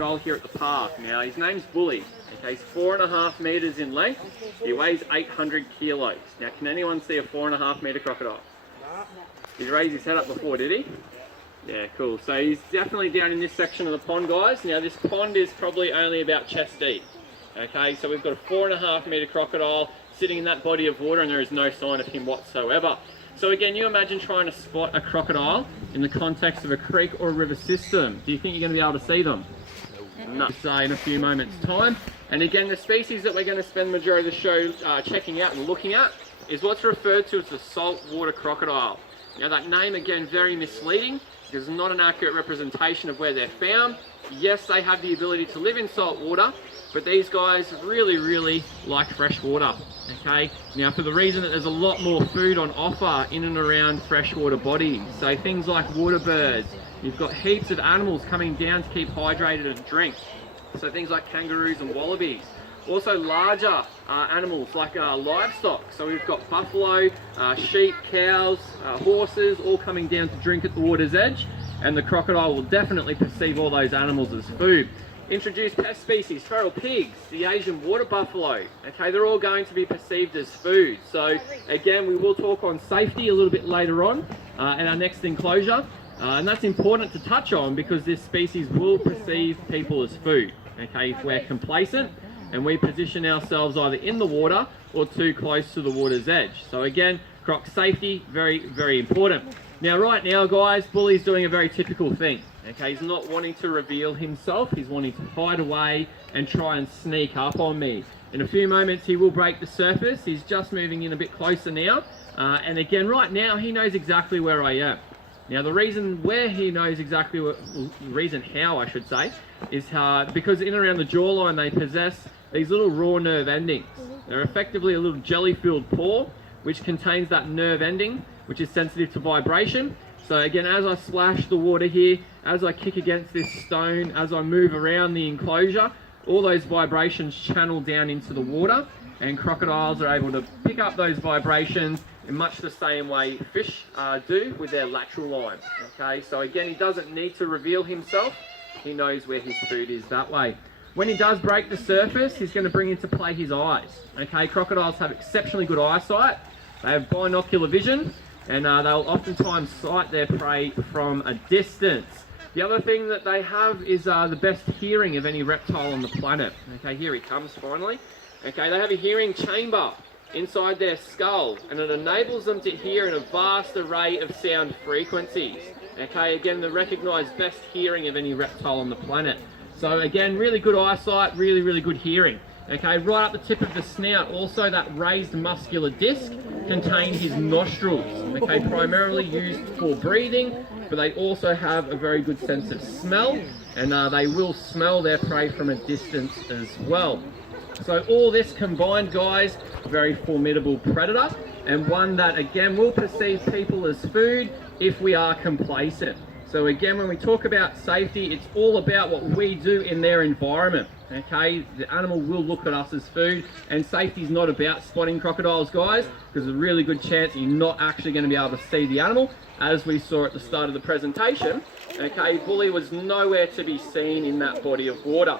crocodile here at the park. Now his name's Bully. Okay, he's 4.5 meters in length. He weighs 800 kilos. Now can anyone see a 4.5 meter crocodile? He's raised his head up before, did he? Yeah, cool. So he's definitely down in this section of the pond, guys. Now this pond is probably only about chest deep. Okay, so we've got a 4.5 meter crocodile sitting in that body of water, and there is no sign of him whatsoever. So again, you imagine trying to spot a crocodile in the context of a creek or a river system. Do you think you're going to be able to see them? No. Say in a few moments' time. And again, the species that we're going to spend the majority of the show checking out and looking at is what's referred to as the saltwater crocodile. Now that name, again, very misleading because it's not an accurate representation of where they're found. Yes, they have the ability to live in salt water, but these guys really like fresh water. Okay, now for the reason that there's a lot more food on offer in and around freshwater bodies, so things like water birds, you've got heaps of animals coming down to keep hydrated and drink, so things like kangaroos and wallabies. Also larger animals like livestock, so we've got buffalo, sheep, cows, horses, all coming down to drink at the water's edge, and the crocodile will definitely perceive all those animals as food. Introduced pest species, feral pigs, the Asian water buffalo, okay, they're all going to be perceived as food. So again, we will talk on safety a little bit later on in our next enclosure, and that's important to touch on because this species will perceive people as food, okay, if we're complacent and we position ourselves either in the water or too close to the water's edge. So again, croc safety, very important. Now right now, guys, Bully's doing a very typical thing. Okay, he's not wanting to reveal himself, he's wanting to hide away and try and sneak up on me. In a few moments he will break the surface, he's just moving in a bit closer now, and again right now he knows exactly where I am. Now the reason where he knows exactly what, the reason how I should say, is because in and around the jawline they possess these little raw nerve endings. They're effectively a little jelly-filled paw which contains that nerve ending which is sensitive to vibration. So again, as I splash the water here, as I kick against this stone, as I move around the enclosure, all those vibrations channel down into the water, and crocodiles are able to pick up those vibrations in much the same way fish do with their lateral line. Okay, so again, he doesn't need to reveal himself, he knows where his food is that way. When he does break the surface, he's going to bring into play his eyes. Okay, crocodiles have exceptionally good eyesight, they have binocular vision, and they'll oftentimes sight their prey from a distance. The other thing that they have is the best hearing of any reptile on the planet. Okay, here he comes finally. Okay, they have a hearing chamber inside their skull, and it enables them to hear in a vast array of sound frequencies. Okay, again, the recognised best hearing of any reptile on the planet. So again, really good eyesight, really good hearing. Okay, right up the tip of the snout, also that raised muscular disc contain his nostrils. Okay, primarily used for breathing, but they also have a very good sense of smell, and they will smell their prey from a distance as well. So all this combined, guys, a very formidable predator, and one that again will perceive people as food if we are complacent. So again, when we talk about safety, it's all about what we do in their environment. Okay, the animal will look at us as food, and safety is not about spotting crocodiles, guys, because there's a really good chance you're not actually going to be able to see the animal, as we saw at the start of the presentation. Okay, Bully was nowhere to be seen in that body of water.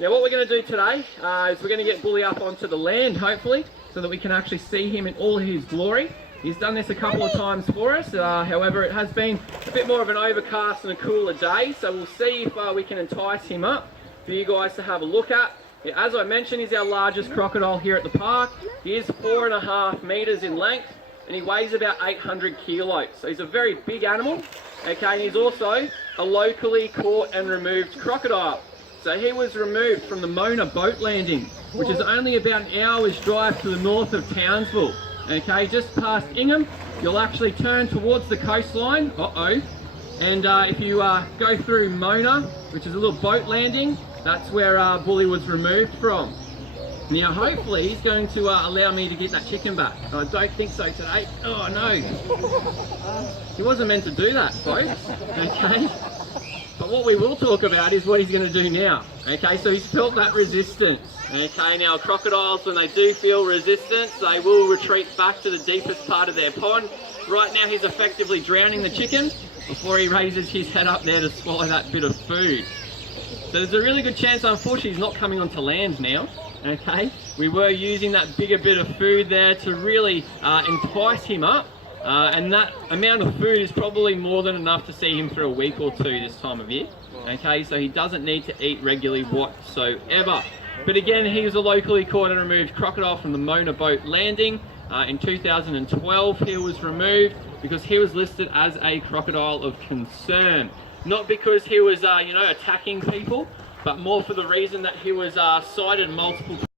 Now what we're going to do today is we're going to get Bully up onto the land, hopefully, so that we can actually see him in all his glory. He's done this a couple of times for us, however it has been a bit more of an overcast and a cooler day, so we'll see if we can entice him up for you guys to have a look at. As I mentioned, he's our largest crocodile here at the park. He is 4.5 meters in length, and he weighs about 800 kilos. So he's a very big animal, okay, and he's also a locally caught and removed crocodile. So he was removed from the Mona boat landing, which is only about an hour's drive to the north of Townsville. Okay, just past Ingham, you'll actually turn towards the coastline, and if you go through Mona, which is a little boat landing, that's where Bully was removed from. Now hopefully he's going to allow me to get that chicken back. I don't think so today. Oh no, he wasn't meant to do that, folks, okay? But what we will talk about is what he's going to do now. Okay, so he's felt that resistance. Okay, now crocodiles, when they do feel resistance, they will retreat back to the deepest part of their pond. Right now he's effectively drowning the chicken before he raises his head up there to swallow that bit of food. So there's a really good chance, unfortunately, he's not coming onto land now. Okay, we were using that bigger bit of food there to really entice him up, and that amount of food is probably more than enough to see him for a week or two this time of year. Okay, so he doesn't need to eat regularly whatsoever. But again, he was a locally caught and removed crocodile from the Mona boat landing. In 2012, he was removed because he was listed as a crocodile of concern. Not because he was, attacking people, but more for the reason that he was sighted multiple times.